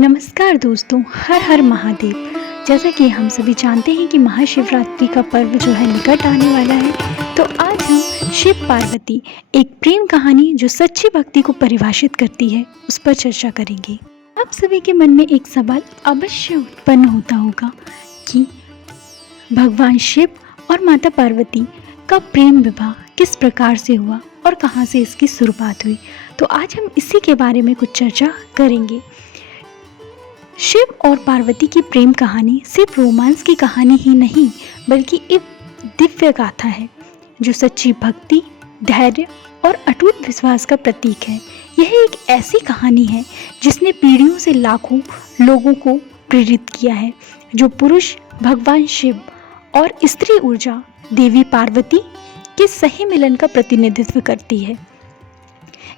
नमस्कार दोस्तों, हर हर महादेव। जैसा कि हम सभी जानते हैं कि महाशिवरात्रि का पर्व जो है निकट आने वाला है, तो आज हम शिव पार्वती एक प्रेम कहानी जो सच्ची भक्ति को परिभाषित करती है उस पर चर्चा करेंगे। आप सभी के मन में एक सवाल अवश्य उत्पन्न होता होगा कि भगवान शिव और माता पार्वती का प्रेम विवाह किस प्रकार से हुआ और कहाँ से इसकी शुरुआत हुई। तो आज हम इसी के बारे में कुछ चर्चा करेंगे। शिव और पार्वती की प्रेम कहानी सिर्फ रोमांस की कहानी ही नहीं, बल्कि एक दिव्य गाथा है जो सच्ची भक्ति, धैर्य और अटूट विश्वास का प्रतीक है। यह एक ऐसी कहानी है जिसने पीढ़ियों से लाखों लोगों को प्रेरित किया है, जो पुरुष भगवान शिव और स्त्री ऊर्जा देवी पार्वती के सही मिलन का प्रतिनिधित्व करती है,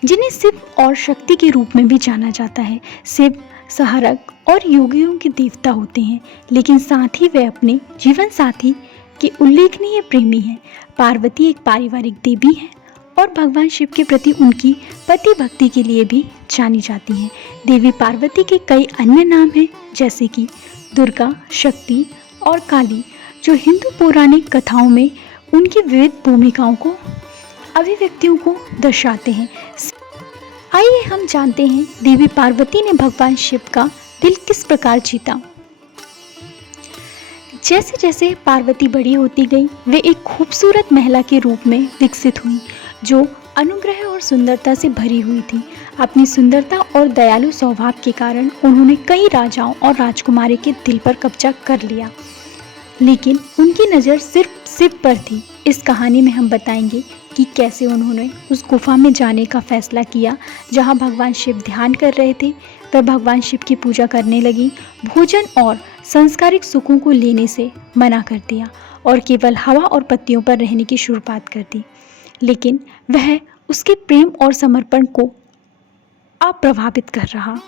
जिन्हें शिव और शक्ति के रूप में भी जाना जाता है। शिव सहारक और योगियों के देवता होते हैं, लेकिन साथ ही वे अपने जीवन साथी के उल्लेखनीय प्रेमी हैं। पार्वती एक पारिवारिक देवी है और भगवान शिव के प्रति उनकी पति भक्ति के लिए भी जानी जाती हैं। देवी पार्वती के कई अन्य नाम हैं, जैसे कि दुर्गा, शक्ति और काली, जो हिंदू पौराणिक कथाओं में उनकी विविध भूमिकाओं को अभिव्यक्तियों को दर्शाते हैं। आइए हम जानते हैं देवी पार्वती ने भगवान शिव का दिल किस प्रकार जीता। जैसे जैसे पार्वती बड़ी होती गई, वे एक खूबसूरत महिला के रूप में विकसित हुई, जो अनुग्रह और सुंदरता से भरी हुई थी। अपनी सुंदरता और दयालु स्वभाव के कारण उन्होंने कई राजाओं और राजकुमारी के दिल पर कब्जा कर लिया, लेकिन उनकी नज़र सिर्फ शिव पर थी। इस कहानी में हम बताएंगे कि कैसे उन्होंने उस गुफा में जाने का फैसला किया जहां भगवान शिव ध्यान कर रहे थे। वह भगवान शिव की पूजा करने लगी, भोजन और सांसारिक सुखों को लेने से मना कर दिया और केवल हवा और पत्तियों पर रहने की शुरुआत कर दी। लेकिन वह उसके प्रेम और समर्पण को अप्रभावित कर रहा।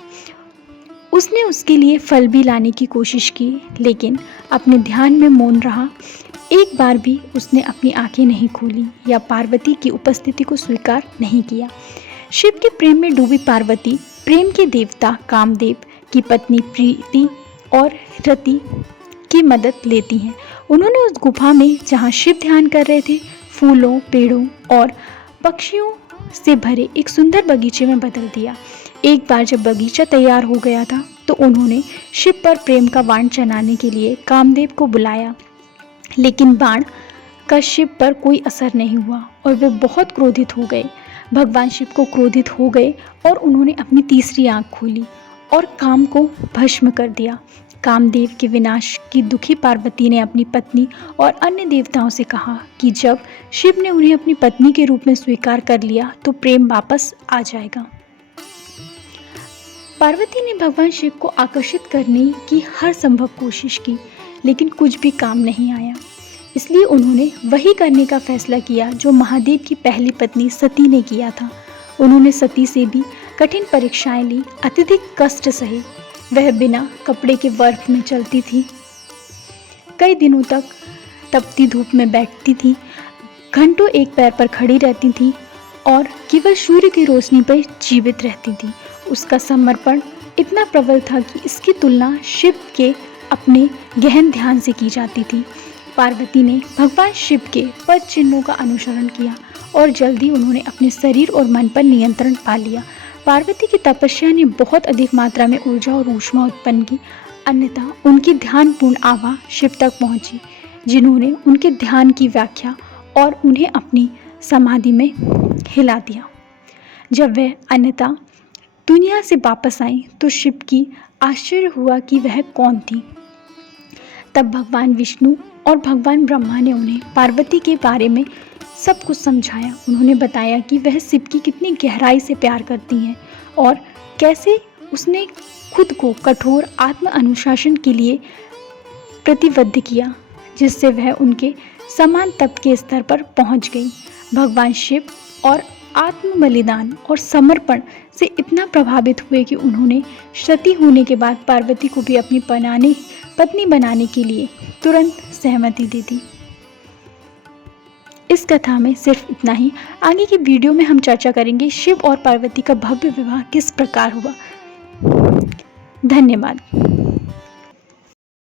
उसने उसके लिए फल भी लाने की कोशिश की, लेकिन अपने ध्यान में मौन रहा। एक बार भी उसने अपनी आंखें नहीं खोली या पार्वती की उपस्थिति को स्वीकार नहीं किया। शिव के प्रेम में डूबी पार्वती प्रेम के देवता कामदेव की पत्नी प्रीति और रति की मदद लेती हैं। उन्होंने उस गुफा में जहां शिव ध्यान कर रहे थे, फूलों, पेड़ों और पक्षियों से भरे एक सुंदर बगीचे में बदल दिया। एक बार जब बगीचा तैयार हो गया था, तो उन्होंने शिव पर प्रेम का बाण चलाने के लिए कामदेव को बुलाया, लेकिन बाण का शिव पर कोई असर नहीं हुआ और वे बहुत क्रोधित हो गए। भगवान शिव को क्रोधित हो गए और उन्होंने अपनी तीसरी आंख खोली और काम को भस्म कर दिया। कामदेव के विनाश की दुखी पार्वती ने अपनी पत्नी और अन्य देवताओं से कहा कि जब शिव ने उन्हें अपनी पत्नी के रूप में स्वीकार कर लिया, तो प्रेम वापस आ जाएगा। पार्वती ने भगवान शिव को आकर्षित करने की हर संभव कोशिश की, लेकिन कुछ भी काम नहीं आया। इसलिए उन्होंने वही करने का फैसला किया जो महादेव की पहली पत्नी सती ने किया था। उन्होंने सती से भी कठिन परीक्षाएं ली, अत्यधिक कष्ट सहे। वह बिना कपड़े के बर्फ में चलती थी, कई दिनों तक तपती धूप में बैठती थी, घंटों एक पैर पर खड़ी रहती थी और केवल सूर्य की रोशनी पर जीवित रहती थी। उसका समर्पण इतना प्रबल था कि इसकी तुलना शिव के अपने गहन ध्यान से की जाती थी। पार्वती ने भगवान शिव के पद चिन्हों का अनुसरण किया और जल्दी उन्होंने अपने शरीर और मन पर नियंत्रण पा लिया। पार्वती की तपस्या ने बहुत अधिक मात्रा में ऊर्जा और ऊष्मा उत्पन्न की, अन्यथा उनकी ध्यानपूर्ण आभा शिव तक पहुंची, जिन्होंने उनके ध्यान की व्याख्या और उन्हें अपनी समाधि में हिला दिया। जब वह अन्यथा दुनिया से वापस आई, तो शिव की आश्चर्य हुआ कि वह कौन थी। तब भगवान विष्णु और भगवान ब्रह्मा ने उन्हें पार्वती के बारे में सब कुछ समझाया। उन्होंने बताया कि वह शिव की कितनी गहराई से प्यार करती हैं और कैसे उसने खुद को कठोर आत्म अनुशासन के लिए प्रतिबद्ध किया, जिससे वह उनके समान तप के स्तर पर पहुंच गई। भगवान शिव और आत्म बलिदान और समर्पण से इतना प्रभावित हुए कि उन्होंने सती होने के बाद पार्वती को भी अपनी पत्नी बनाने के लिए तुरंत सहमति दे दी। इस कथा में सिर्फ इतना ही। आगे की वीडियो में हम चर्चा करेंगे शिव और पार्वती का भव्य विवाह किस प्रकार हुआ। धन्यवाद।